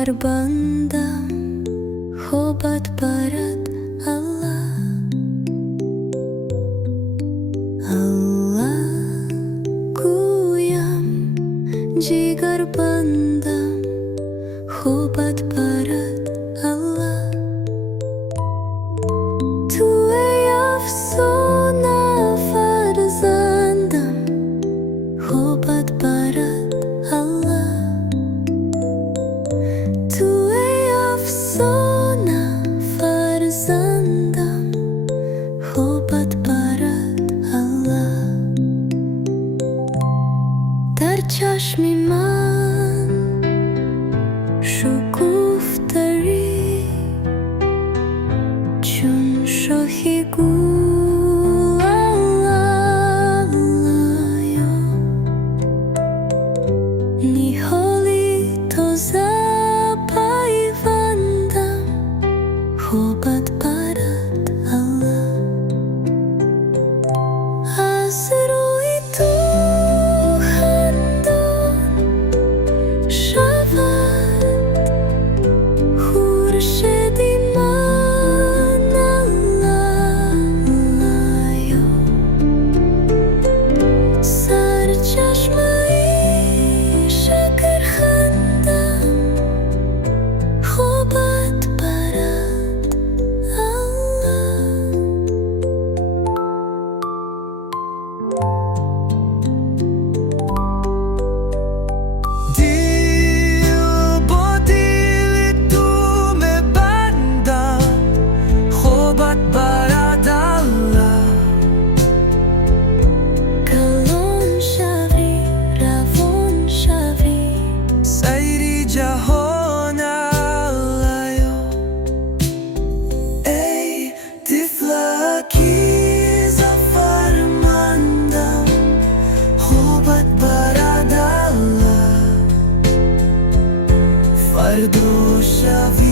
jigar bandam خوبت برد الله الله گویم jigar bandam خوبت برد الله تو ای افسانه فرزندم خوبت برد الله تو ای افسانه فرزندم خوبت برد الله در چشم من شکوفتری چون شاخی گل الله یا نیحالی تازه پیوندم خوبت برد الله از روی تو خندان شود خورشیدی من الله یا سرچشمه شکر خندم خوبت برد الله دل با دل تو میبندم خوبت برد الله کلان شوی روان شوی سیری جهان الله یا ای تفلکی زفرمندم خوبت برد الله فردا شوی